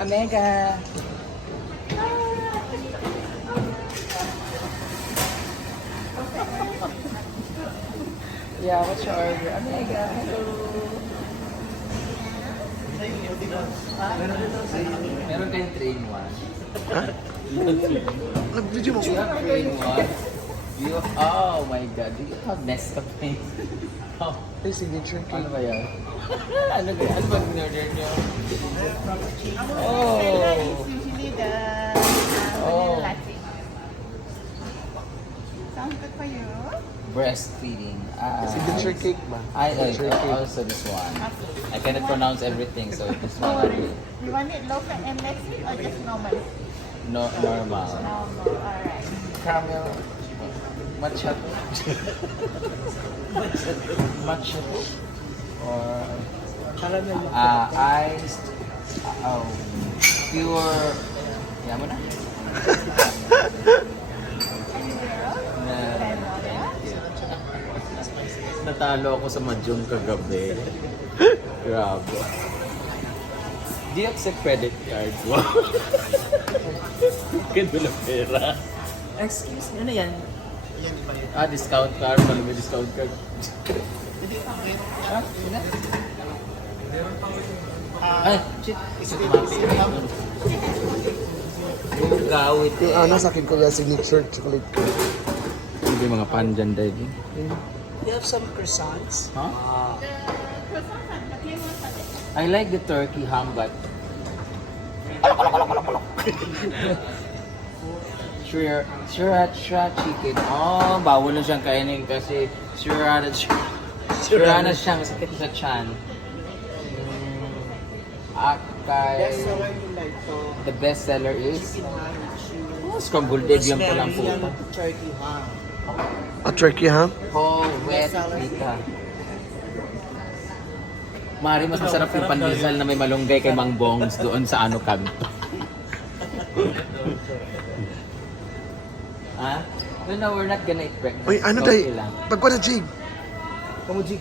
Omega. Yeah, what's your order? Omega, hello. Meron kayong 3-in-1? Ha? Nag-video mo. You have 3-in-1? Oh my god, do you have Nescafe? Oh, Ay, signature ano cake. ba yan? Ano ba yan? Ano ba in-order niyo? Oh. Is usually the Oh. vanilla latte. Sounds good for you? Breastfeeding. Signature cake ba? Signature cake. Also this one. I cannot pronounce everything, so this No one. worries. You want it low fat and less sweet or just normal? No, normal. Normal, alright. Caramel. Matcha. Matcha. Or iced. Pure. Yan mo na. Na. Natalo ako sa Mahjong kagabi. Grabe. Do you accept credit card? Wow. Ganda na pera. Excuse me, ano yan? Discount card. Paano may discount card? Ah, sila? Ay, shit. Isa tumapi. Gawit eh. Yung ano sa akin ko yung signature chocolate cake. Hindi mga panjan diving. You have some croissants? Huh? I like the turkey ham, but sriracha chicken. Oh, bawal na siyang kainin kasi sriracha na siyang sakit sa chan. Akay. The best seller is scrambled egg lang palang po. A turkey ham? Whole wet pita. Mari, mas masarap yung pandesal na may malunggay kay Mang Bongs doon sa ano kanto. Ha? No, we're not gonna eat breakfast. Uy, ano Okay day? lang. Pagkuha na, Jig. Kamu, Jig.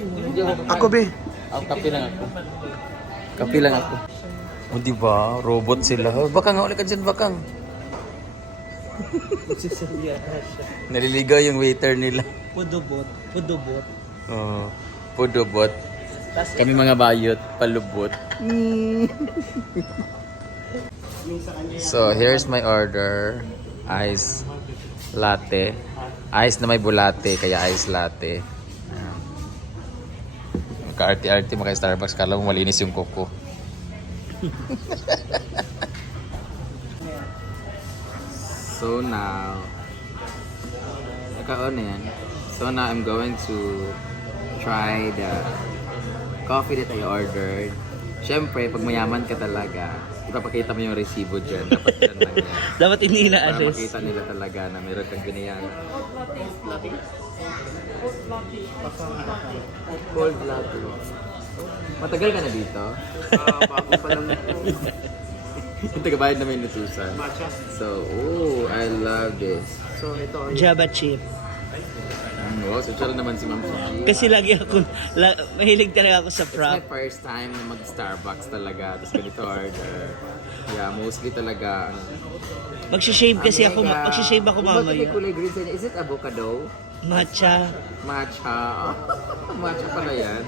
Hindi Ako, be. Kape lang ako. Kape lang ako. O, diba? Robot sila. Bakang, ulit ka dyan, bakang. Naliligaw yung waiter nila. Pudubot. Pudubot. Oo. Pudubot. Kami mga bayot, palubot. So, here's my order. Ice latte. Ice na may bulate, kaya ice latte. Magka-arty-arty mga Starbucks. Kala mo malinis yung kuko. So now, nakaon na yan. So now I'm going to try the coffee that I ordered. Siyempre, pag mayaman ka talaga, ipapakita mo yung resibo dyan. Dapat dyan lang yan. Dapat hindi Para na-assess. makita nila talaga na meron kang ganyan. Cold latte. Matagal ka na dito? Bago pa lang ito. Yung tagabayad na may nutusan. So, oh, I love this. So, ito. Java chip. Wow, social naman si Ma'am Suji. Kasi lagi ako, mahilig talaga ako sa It's my prop. first time na mag-Starbucks talaga. Tapos ganito order. Yeah, mostly talaga. Magsishave kasi ako, Omega. magsishave ako Yung ba't may mamaya. kulay green sa inyo? Is it avocado? Matcha. Matcha. Matcha pala yan.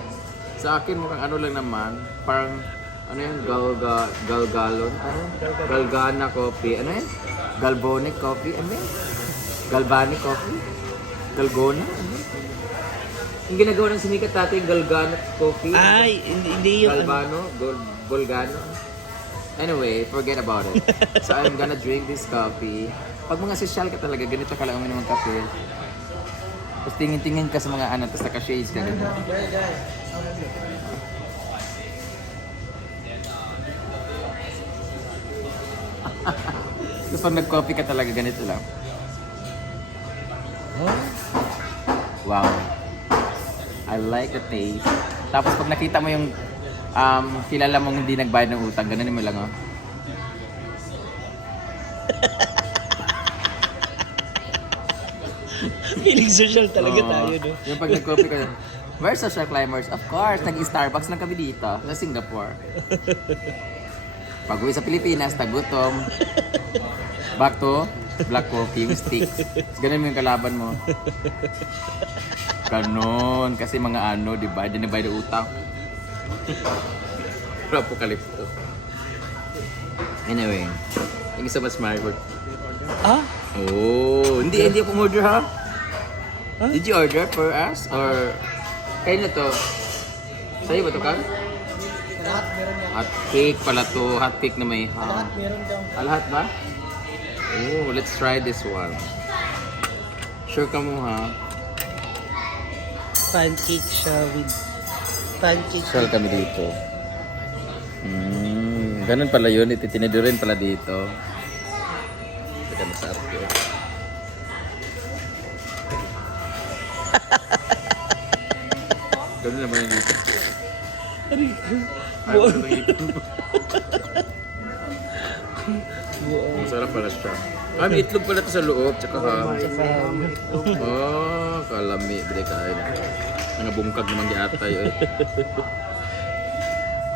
Sa akin mukhang ano lang naman. Parang, ano yan? Galgalon? Ano? Galgana coffee. Ano yan? Galbonic coffee? Ano yan? Galvanic coffee? Galgona? Ano? Yung ginagawa ng sinikat natin, Galgana coffee. Ay, hindi yung... Galvano? Golgano? Anyway, forget about it. So I'm gonna drink this coffee. Pag mga social ka talaga, ganito ka lang uminom ng kape. Tapos tingin-tingin ka sa mga ano, tapos naka-shades ka. Ganito. Tapos pag nag-coffee ka talaga, ganito lang. Wow. I like the taste. Tapos pag nakita mo yung kilala mong hindi nagbayad ng utang, ganun mo lang, oh. Feeling social talaga Oo. tayo, no? Yung pag nag-coffee ka, where's social climbers? Of course, nag-Starbucks lang kami dito, sa Singapore. Pag uwi sa Pilipinas, tagutom. Back to black coffee with stick. Ganun mo yung kalaban mo. Ganon. Kasi mga ano, di ba? Hindi na bayad ang utang. Apokalipto. Anyway, thank you so much, Margaret. Ah? Oh, hindi ako order ha? Huh? Did you order for us? Or kayo na to? Sa'yo ba to, Kar? Lahat meron yan. Hot cake pala to. Hot cake na may ham. Lahat meron daw. Lahat ba? Oh, let's try this one. Sure ka mo ha? Pancake siya with... Pancake Sure kami dito. Ganun pala yun. Ititinido rin pala dito. Teka, masarap yun. Ganun naman yung dito. Ay, masarap pala siya. Ah, may itlog pala ito sa loob. Tsaka ham. Oh, kalami. Bili kain. Nga bungkag naman giatay. Eh.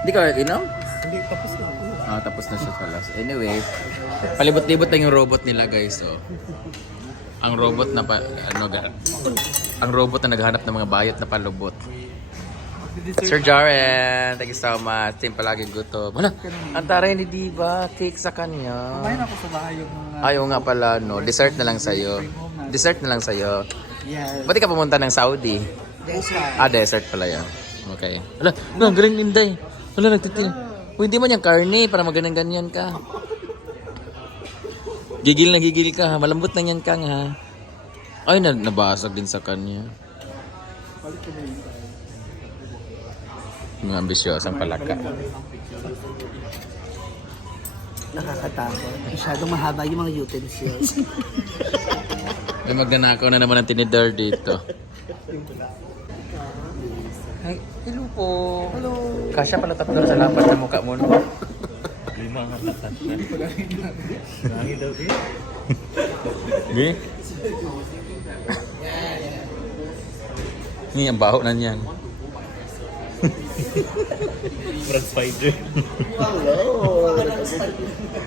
Hindi ka inom? Hindi, tapos na ako. Ah, tapos na siya sa last. Anyway, palibot-libot lang yung robot nila, guys. So, ang robot na ang robot na naghahanap ng mga bayot na palubot. Sir Jaren, thank you so much. Team palaging gutom. Wala, ang taray ni Diva, cake sa kanya. Kumain ako sa bahay yung mga... Ayaw nga pala, no. Dessert na lang sa'yo. Dessert na lang sa'yo. Yes. Ba't di ka pumunta ng Saudi? Desert. Ah, dessert pala yan. Okay. Wala, ang galing ni Inday. Wala, nagtitin. Uy, hindi man yung karne para maganan-ganyan ka. Gigil na gigil ka ha. Malambot lang yan kang ha. Ay, nabasag din sa kanya. Mga ambisyosang palaka. Nakakatakot. Masyadong mahaba yung mga utensils. Ay, magnanakaw na naman ang tinidor dito. Ay, hello po. Hello. Kasya pala tatlo sa lapat ng mukha mo, no? Lima nga tatat na. Nangi daw eh. Di? Ni ang baho na niyan. Front spider. Hello.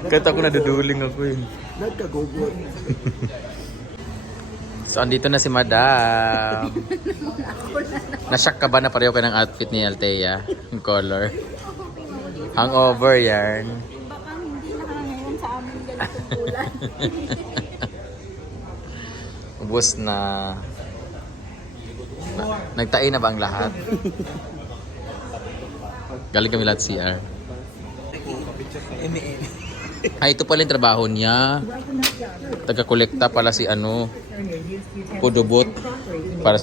Kahit ako naduduling ako eh. Nagkagugot. So, andito na si Madam. Nashock ka ba na pareho ka ng outfit ni Althea? Yung color. Hangover yan. Baka hindi nakangayong sa amin ganitong bulan. Ubus na. Nagtain na ba ang lahat? Galing kami lahat CR. Ay, ito pala yung trabaho niya. Taga-kolekta pala si ano. Pudubot. Para